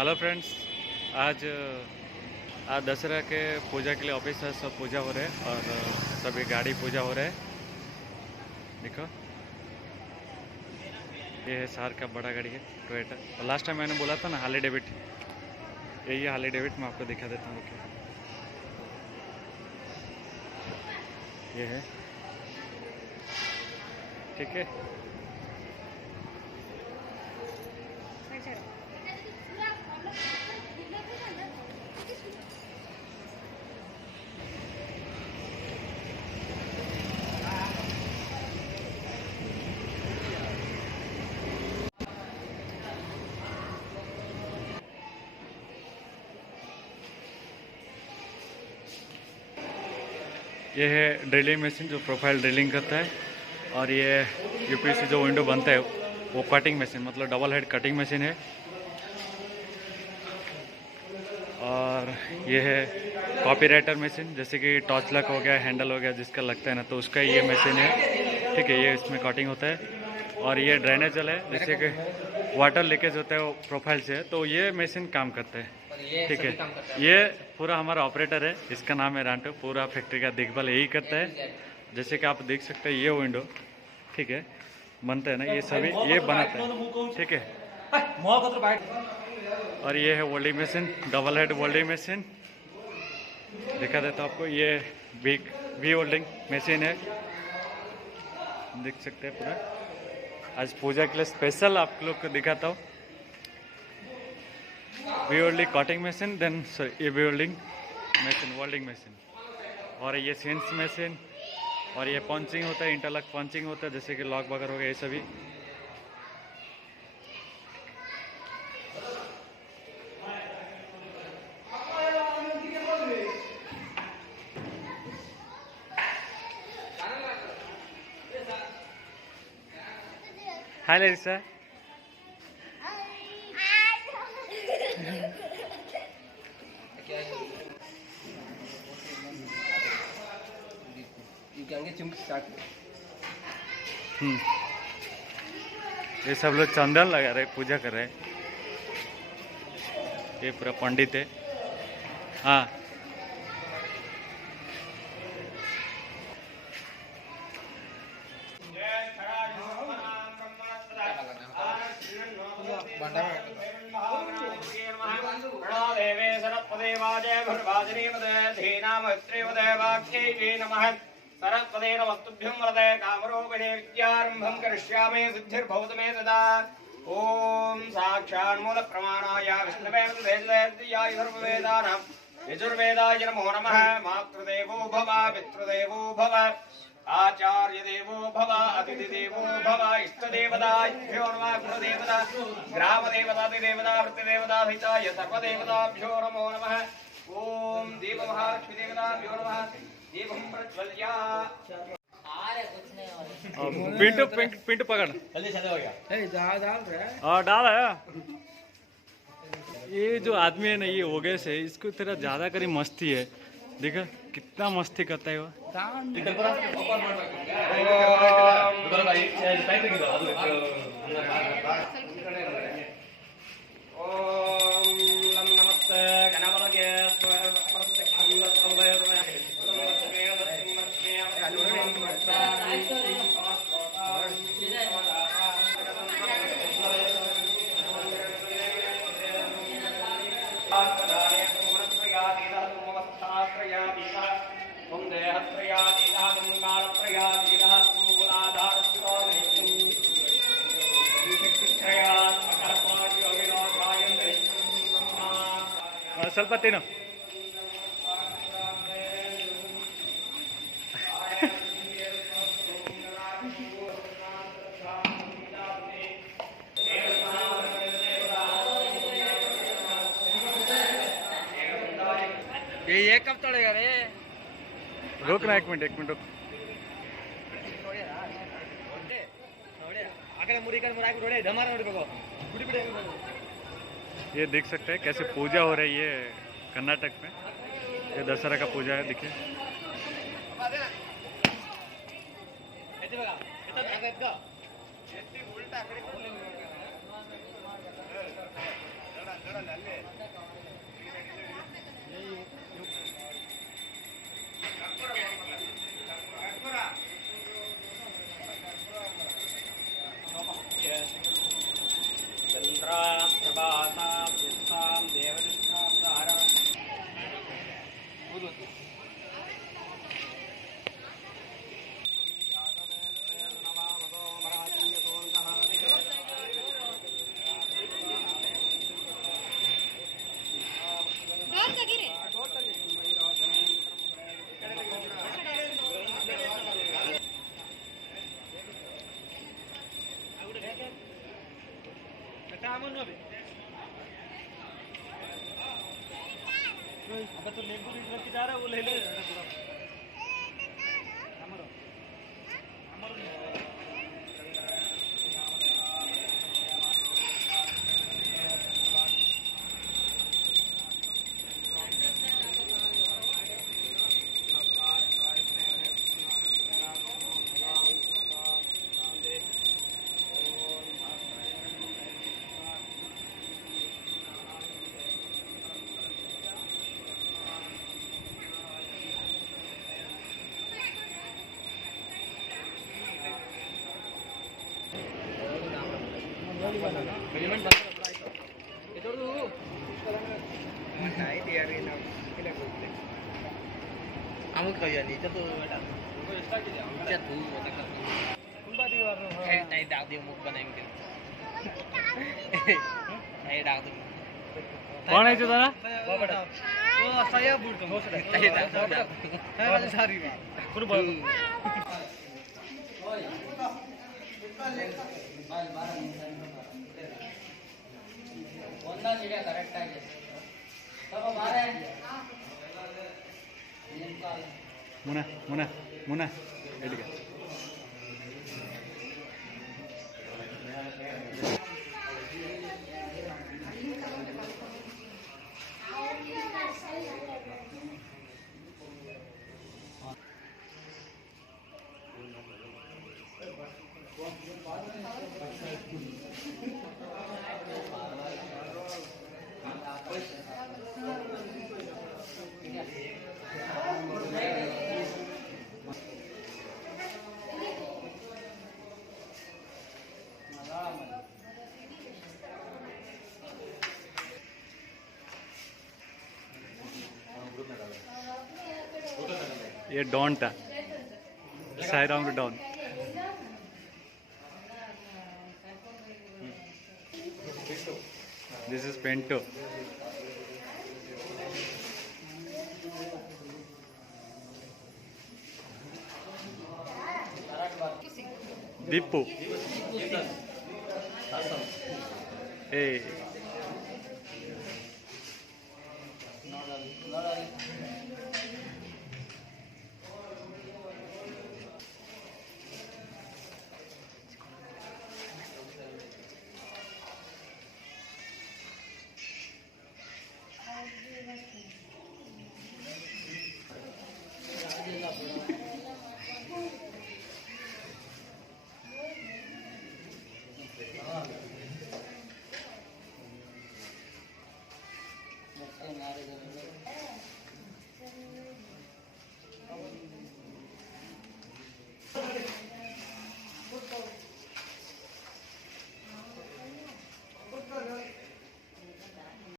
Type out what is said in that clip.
Hello friends, आज आज दशहरा के पूजा के लिए ऑफिस है, सब पूजा हो रहे हैं और सभी गाड़ी पूजा हो रहे हैं। देखो ये है शहर का बड़ा गाड़ी है टोयोटा। और लास्ट टाइम मैंने बोला था ना हार्ले डेविड, यही है हार्ले डेविड। मैं आपको दिखा देता हूँ। ये है, ठीक है। ये है ड्रिलिंग मशीन जो प्रोफाइल ड्रिलिंग करता है, और ये यूपीएससी जो विंडो बनता है वो कटिंग मशीन, मतलब डबल हेड कटिंग मशीन है। और ये है कॉपी राइटर मशीन, जैसे कि टॉर्च लक हो गया, हैंडल हो गया, जिसका लगता है ना, तो उसका ये मशीन है, ठीक है। ये इसमें कटिंग होता है। और ये ड्रेनेज जल है, जैसे कि वाटर लीकेज होता है वो प्रोफाइल से है, तो ये मशीन काम करता है, ठीक है। ये पूरा हमारा ऑपरेटर है, इसका नाम है रांटो। पूरा फैक्ट्री का देखभाल यही करता है। जैसे कि आप देख सकते हैं ये विंडो, ठीक है, बनता है ना, ये सभी ये बनाता है, ठीक है। और ये है welding machine, double head welding machine, दिखा देता हूँ आपको। ये बिग वी वेल्डिंग मशीन है, देख सकते हैं पूरा। आज पूजा के लिए स्पेशल आप लोग को दिखाता हूँ। V welding cutting machine, then ये V welding machine, welding machine. और ये सीएनसी मशीन, और ये पंचिंग होता है, इंटरलॉक पंचिंग होता है, जैसे कि लॉक वगैरह हो गया, ये सभी। हाय लेरिसा, ये सब लोग चंदन लगा रहे, पूजा कर रहे हैं। ये पूरा पंडित है, हाँ। सरस्वते नमस्तुभ्यं वरदे कामरूपिणे विद्यारम्भं करिष्यामि सिद्धिर्भवतु मे सदा। ओम साक्षात् मूल प्रमाणाय विष्णवे वेदाय सर्ववेदानां यजुर्वेदाय नमो नमः। मातृदेवो भव, पितृदेवो भव, आचार्य देवो भव, अतिथि देवो भव, इष्टदेवताभ्यो नमः। कुलदेवता, ग्रामदेवता, देवता, वृत्तिदेवता सहिताय सर्वदेवताभ्यो नमो नमः। ओम देवमहालक्ष्मी देवताभ्यो नमः। दीपं प्रज्वल्या। पिंटू पिंटू पकड़, डाल है। ये जो आदमी है ना, ये ओगे से, इसको तेरा ज्यादा करी मस्ती है, देखा कितना मस्ती करता है वो। ಸ್ವಲ್ಪ ತಿನ್ನು। ये कब तोड़ेगा रे? रुक ना, एक मिनट रुक। ये देख सकते हैं कैसे पूजा हो रही है कर्नाटक में। ये दशहरा का पूजा है, देखिए। उल्टा अबे तो नींबू लेके जा रहा है वो ले ले पूरा Kamu kaya ni itu dah. Jatuh, Này đạo tiêu một bên em kìa. Này đạo tiêu. कौन है दादा वो saya बुढ़ हो सकता है đạo. Saya masih sari Pak. कुछ बोल ಒಂದಾ ಸಿಡಿಯ ಕರೆಕ್ಟ್ ಆಗಿದೆ ಸ್ವಲ್ಪ ಬಾರೆ मुना मुना मुना ಎಲ್ಲಿಗೆ ये डॉन था साई राम का डॉन दिस इज पेंटो दीपू ए